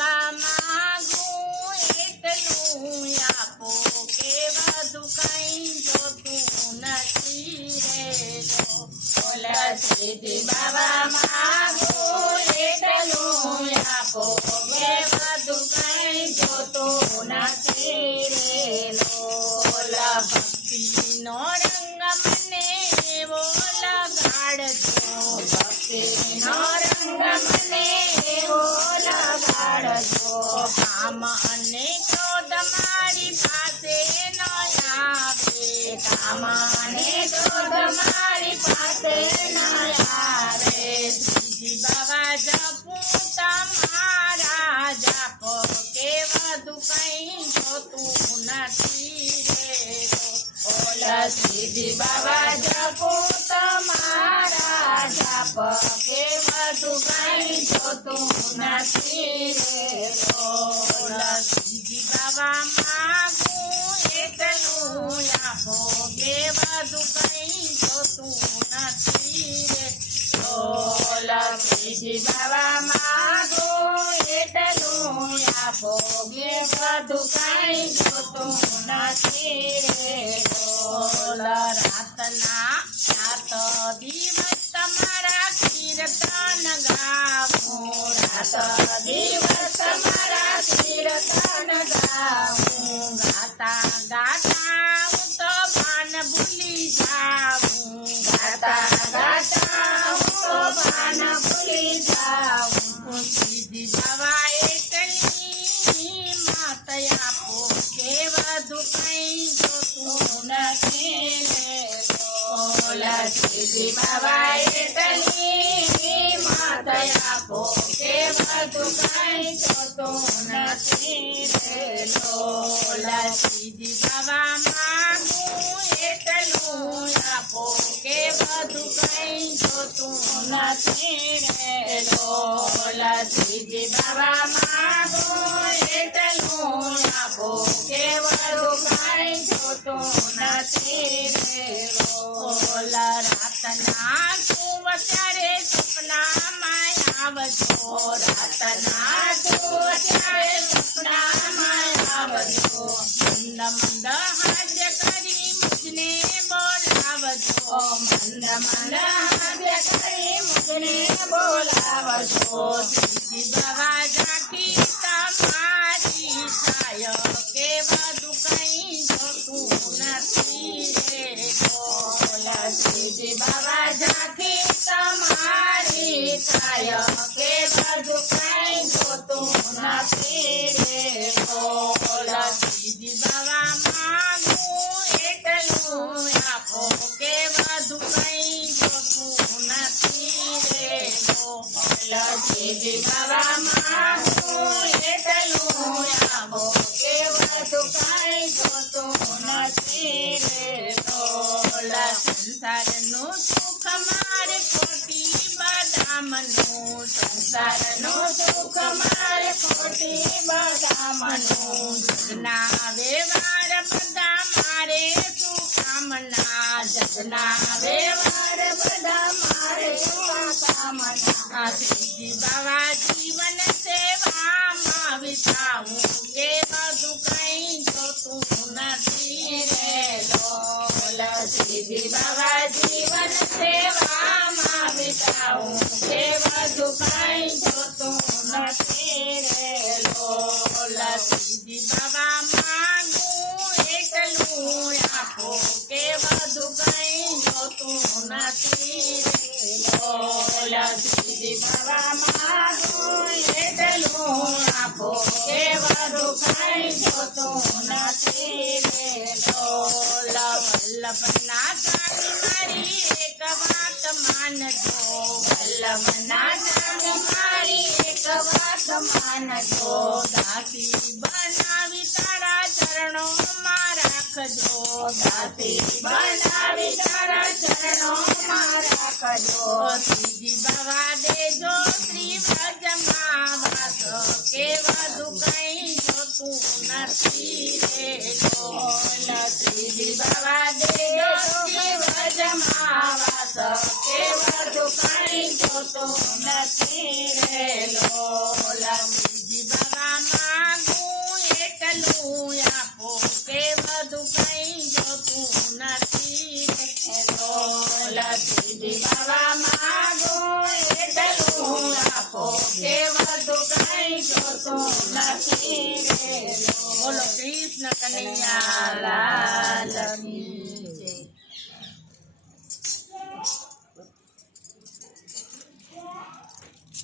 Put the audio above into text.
બાવા માંગું એટલું આપો કે વધુ કઈ જોતું નથી રે લો તુલસીજી બાવા માંગું એટલું આપો કે વધુ કઈ જોતું નથી રે લો ભક્તિનો રંગ મને એવો લગાડજો ભક્તિનો રંગ મને એવો લગાડજો કામ અને ક્રોધ મારી પાસે ન આવે કામ અને ક્રોધ મારી પાસે ન આવે શ્રીજી બાવા જપું તમારા જાપ કે વધુ કઈ જોતું નથી રે શ્રીજી બાવા જપું તમારા જાપ કે વધુ કઈ જોતું નથી રે શ્રીજી બાવા માંગું એટલું આપો કે વધુ કઈ જોતું નથી રે શ્રીજી બાવા માંગું એટલું આપો કે વધુ કઈ જોતું નથી રે રાત દિવસ તમારા કીર્તન ગાવું રાત દિવસ તમારા કીર્તન ગાવું ગાતા ગાતા હું તો ભાન ભૂલી જાઉં ગાતા ગાતા હું તો ભાન ભૂલી જાઉં શ્રીજી બાવા એટલી માત આપો કે વધુ કઈ જોતું નથી શ્રીજી બાવા એટલી માત આપો કે વધુ કઈ જોતું નથી રે શ્રીજી બાવા માંગું એટલું આપો કે વધુ કઈ જોતું નથી રે શ્રીજી બાવા માંગું એટલું આપો કે વધુ કઈ જોતું નથી રે રાતના તું ત્યારે સપનામાં આવજો રાતના તું ત્યારે સપનામાં આવજો મંદ મંદ હાસ્ય કરી મુજને બોલાવજો મંદ મંદ હાસ્ય કરી મુજને બોલાવજો શ્રીજી બાવા ઝાંખી તમારી થાય કે વધુ કઈ જોતું નથી રે શ્રીજી બાવા ઝાંખી તમારી થાય કે વધુ કઈ જોતું નથી રે શ્રીજી બાવા માંગું એટલું આપો કે વધુ કઈ જોતું નથી રે શ્રીજી બાવા માંગું એટલું આપો કે વધુ કઈ જોતું નથી રે સંસારનું સુખ મારે ખોટી બદામનું સંસારનું સુખ મારે ખોટી બદામનું જગના વ્યવહાર બધા મારે સુકામના જગના વ્યવહાર બધા મારે સુકામના શ્રીજી બાવા જીવન સેવામાં વિતાવું કે બધું કઈ જોતું નથી રે શ્રીજી બાવા જીવન સેવામાં વિતાવું કે વધુ કઈ જોતું નથી રે શ્રીજી બાવા માંગું એટલું આપો કે વધુ કઈ જોતું નથી રે શ્રીજી બાવા માંગું એટલું આપો કે વધુ કઈ જોતું નથી રે વલ્લભના ચાલી મારી એક વાત માનજો વલ્લભના ચાલી મારી એક વાત માનજો દાસી બનાવી તારા ચરણોમાં રાખજો દાસી બનાવી તારા ચરણોમાં રાખજો શ્રીજી બાવા દેજો શ્રી વ્રજમાં વાસ કે વધુ કઈ જોતું નથી રે શ્રીજી બાવા દેજો શ્રી વ્રજમાં વાસ કે વધુ કઈ જોતું નથી રે શ્રીજી બાવા વધુ કઈ જોતું નથી રે તુલસી બાવા માંગો એટલું આપો કે વધુ કઈ જોતું નથી રે બોલો કૃષ્ણ કનૈયા લાલ કી